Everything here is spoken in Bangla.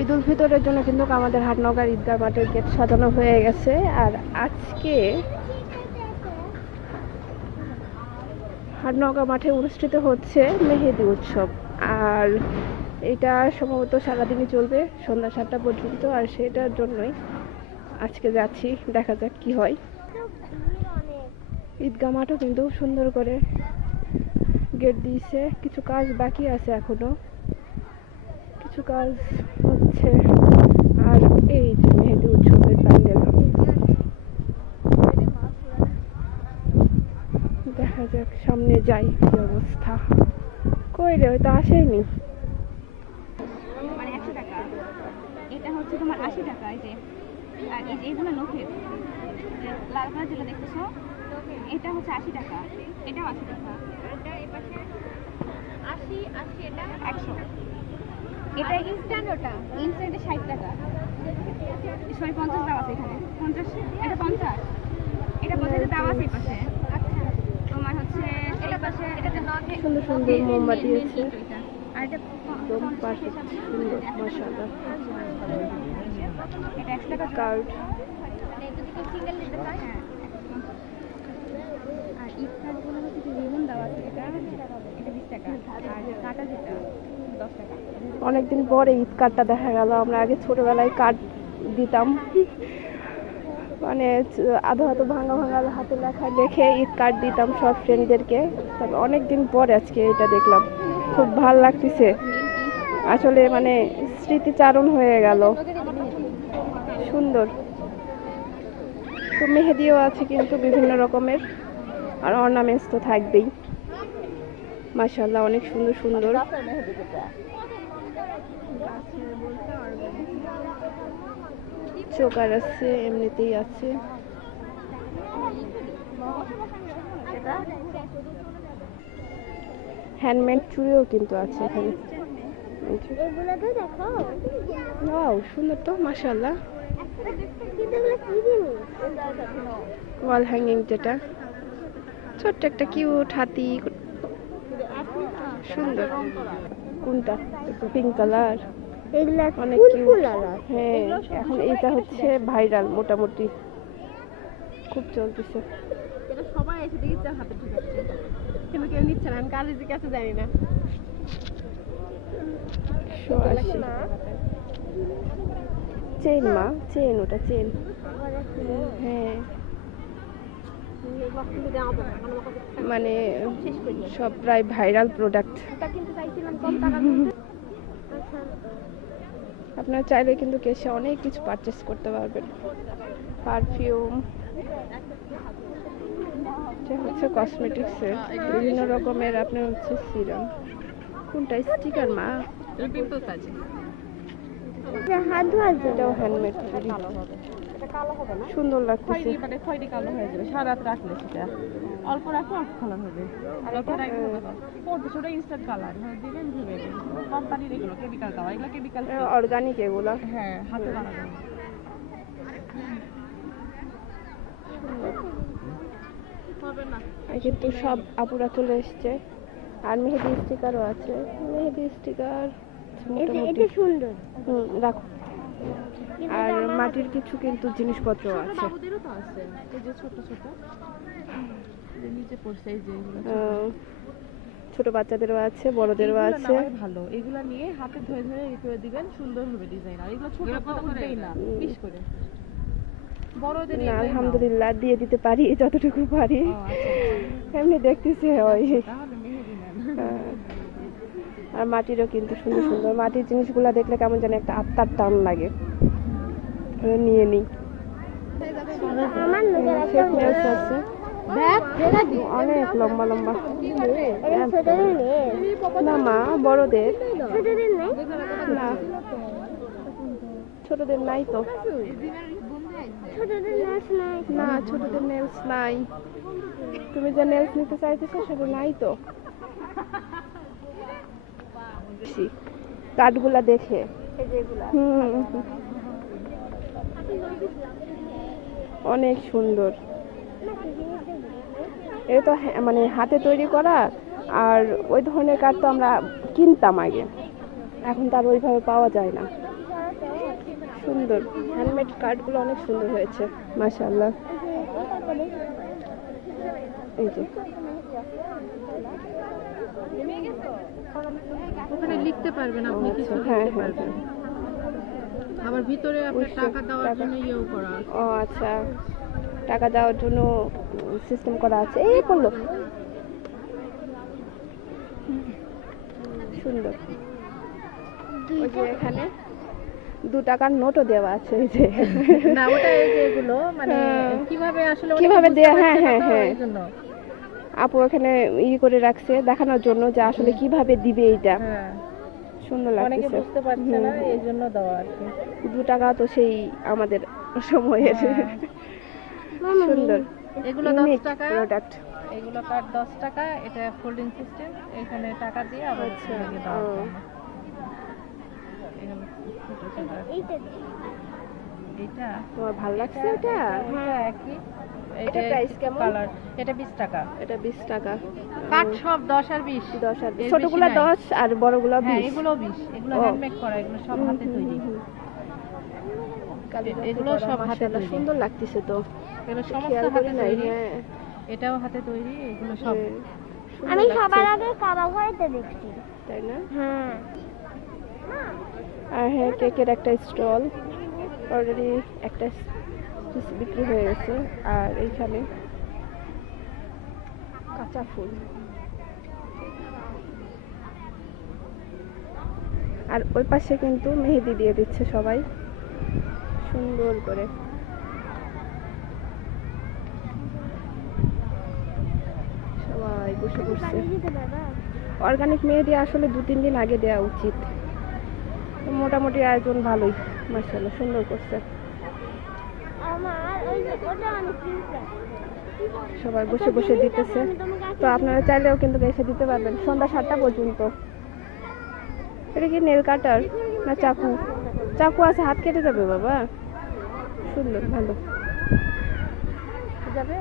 ঈদ উল ফিতরের জন্য কিন্তু আমাদের হাটনগর ঈদগাহ মাঠের গেট সাজানো হয়ে গেছে। আর আজকে হাটনগর মাঠে অনুষ্ঠিত হচ্ছে মেহেদি উৎসব। আর এটা সম্ভবত সারাদিনই চলবে সন্ধ্যা 7টা পর্যন্ত। আর সেটার জন্যই আজকে যাচ্ছি, দেখা যাক কি হয়। ঈদগাহ মাঠও কিন্তু সুন্দর করে গেট দিয়েছে, কিছু কাজ বাকি আছে, এখনো কিছু কাজ হচ্ছে। আর এই যে মেহেদি উৎসবের প্যান্ডেল, দেখা যাক সামনে যাই কি অবস্থা। কই রে, হয়তো আসেনি। মানে 100 টাকা, এটা হচ্ছে তোমার 80 টাকা। এই যে আর এই যে এইগুলো নখের লাল কালার যেটা দেখতেছো, এটা হচ্ছে 80 টাকা, এটাও 80 টাকা, এটা এই পাশে 80 80, এটা 100। এটা ইনস্ট্যান্ট, ওটা ইনস্ট্যান্টে 60 টাকা। সরি 50 দাও আছে এখানে, 50, এটা 50, এটা 50 দাও আছে এই পাশে। আচ্ছা, তোমার হচ্ছে এই পাশে এটাতে নখে সুন্দর সুন্দর মোমবাতি আছে, আর এটা একদম পারফেক্ট, সুন্দর মাশাআল্লাহ। এটা 100 টাকা কার্ড, মানে যদি কেউ সিঙ্গেল নিতে চায়। হ্যাঁ, আর ঈদ কার্ডগুলো হচ্ছে যে রিবন দেওয়া আছে, এটা 20 টাকা, আর কাটা যেটা 10 টাকা। অনেকদিন পরে ঈদ কার্ডটা দেখা গেল। আমরা আগে ছোটবেলায় কার্ড দিতাম, মানে আধো হাতে ভাঙা ভাঙা হাতে লেখা লিখে ঈদ কার্ড দিতাম সব ফ্রেন্ডদেরকে। তবে অনেকদিন পরে আজকে এটা দেখলাম, খুব ভাল লাগতেছে আসলে, মানে স্মৃতিচারণ হয়ে গেল, সুন্দর। তো মেহেদিও আছে কিন্তু বিভিন্ন রকমের, আর অর্নামেন্টস তো থাকবেই মাশাআল্লাহ, অনেক সুন্দর সুন্দর। চোকার আছে, এমনিতেই আছে। হ্যান্ডমেড চুড়িও কিন্তু আছে এখানে। ওয়াও, সুন্দর তো মাশাআল্লাহ। ওয়াল হ্যাঙ্গিং, যেটা ছোট্ট একটা কিউট হাতি, সুন্দর। কোনটা? পিঙ্ক কালার, অনেক কিউট। হ্যাঁ, এখন এটা হচ্ছে ভাইরাল, মোটামুটি খুব চলতেছে। এটা সবাই এসে দেখি তার হাতে ঢুকাচ্ছে, কিন্তু কেউ নিচ্ছে না। আমি কাজের কাছে জানি না। 180 চেন, মা চেন, ওটা চেন। হ্যাঁ, মানে সব প্রায় ভাইরাল প্রোডাক্ট। আপনারা চাইলে কিন্তু কেসে অনেক কিছু পারচেস করতে পারবেন, পারফিউম, হচ্ছে কসমেটিক্সের বিভিন্ন রকমের, আপনার হচ্ছে সিরাম। কোনটা স্টিকার মা? পিম্পলস আছে, এটাও হ্যান্ডমেড, সুন্দর লাগতেছে। মানে খয়েরি কালো হয়ে যাবে সারা রাত রাখলে, সেটা অল্প রাখলে অল্প কালার হবে। আর ওটা ইনস্ট্যান্ট কালার দিবেন, ধুবে কোম্পানির এগুলো কেমিক্যাল দেওয়া, এগুলো কেমিক্যাল অর্গানিক এগুলা। হ্যাঁ, হাতে বানানো। কিন্তু সব আপুরা চলে এসছে। আর মেহেদি স্টিকারও আছে, মেহেদি স্টিকার মোটামুটি সুন্দর। রাখো। আর মাটির কিছু কিন্তু জিনিসপত্র আছে, বাবুদেরও তো আছে, এই যে ছোট ছোট নিচে পড়ছে, এই যে ছোট বাচ্চাদেরও আছে, বড়দেরও আছে। ভালো, এগুলা নিয়ে হাতে ধরে ধরে এই করে দিবেন, সুন্দর হবে ডিজাইন। আর এগুলো ছোট ছোট উঠবেই না, পিস করে। বড়দের না, আলহামদুলিল্লাহ দিয়ে দিতে পারি যতটুকু পারি, এমনি দেখতেছি হয়। আর মাটিরও কিন্তু সুন্দর সুন্দর, মাটির জিনিসগুলো দেখলে কেমন জানি একটা আত্মার টান লাগে, নিয়ে নিই। আছে অনেক লম্বা লম্বা। না মা, বড়দের না, ছোটদের নাই তো। না, ছোটদের নেলস নাই। তুমি যে নেলস নিতে চাইতেছো সেটা নাই তো। কাঠগুলা দেখে, অনেক সুন্দর। এটা তো মানে হাতে তৈরি করা, আর ওই ধরনের কাঠ তো আমরা কিনতাম আগে, এখন তো আর ওইভাবে পাওয়া যায় না। সুন্দর হ্যান্ডমেড কার্ডগুলো অনেক সুন্দর হয়েছে মাশাআল্লাহ। এই যে ওখানে লিখতে পারবেন আপনি, আচ্ছা, কিছু হ্যাঁ লিখতে হ্যাঁ পারবেন। হ্যাঁ। আবার ভিতরে আপনার বুঝতে টাকা দেওয়ার টাকা- জন্য ইয়েও করা আছে। ও আচ্ছা, টাকা দেওয়ার জন্য সিস্টেম করা আছে। এই পড়লো, সুন্দর। ওই যে এখানে 2 টাকার নোটও দেওয়া আছে। এই যে না ওটা এই যে এগুলো মানে হ্যাঁ। কিভাবে আসলে কিভাবে অনেকে দেয়া, বুঝতে হ্যাঁ, পারছে না হ্যাঁ, তো, হ্যাঁ। এই জন্য। আপু এখানে করে রাখছে দেখানোর জন্য যে আসলে কিভাবে দিবে এইটা। হ্যাঁ সুন্দর অনেকে লাগছে। বুঝতে পারছে না এই জন্য দেওয়া আর কি। 2 টাকা তো সেই আমাদের সময়ের। হ্যাঁ। সুন্দর এগুলো ইউনিক 10 টাকা, প্রোডাক্ট। এগুলো কার্ড 10 টাকা। এটা ফোল্ডিং সিস্টেম, এখানে টাকা দিয়ে আবার আচ্ছা, লেগে দেওয়ার ও। জন্য। এখানে ছোট ছোট এটা তোমার ভালো লাগছে এটা? এটা একই। এটা price কেমন? কালার এটা 20 টাকা। এটা 20 টাকা। কাঠ সব 10 আর 20। 10 আর এর ছোটগুলা বেশি নাই। 10 আর বড়গুলা 20। হ্যাঁ এগুলো 20, এগুলো ও। হ্যান্ডমেড করা, এগুলো সব হাতে তৈরি। এগুলো সব হাতে তৈরি। সুন্দর লাগতেছে তো। এগুলো সমস্ত খেয়াল হাতে করি নাই, তৈরি। হ্যাঁ। এটাও হাতে তৈরি, এগুলো সব। হ্যাঁ, সুন্দর আমি লাগছে, সবার আগে কাবা ঘরেতে দেখছি। তাই না? হ্যাঁ আর হ্যাঁ, কেকের একটা স্টল অলরেডি একটা piece বিক্রি হয়ে গেছে। আর এইখানে কাঁচা ফুল, আর ওই পাশে কিন্তু মেহেদি দিয়ে দিচ্ছে সবাই সুন্দর করে। সবাই বসে পড়ছে। অর্গানিক মেহেদি আসলে 2-3 দিন আগে দেওয়া উচিত। মোটামুটি আয়োজন ভালোই, মাশাআল্লাহ সুন্দর করছে। আমার ওই যে ওটা অনেক কিউট। সবাই বসে বসে দিতেছে, তো আপনারা চাইলেও কিন্তু এসে দিতে পারবেন সন্ধ্যা 7টা পর্যন্ত। এটা কি নেল কাটার না চাকু? চাকু আছে, হাত কেটে যাবে বাবা। সুন্দর, ভালো যাবে।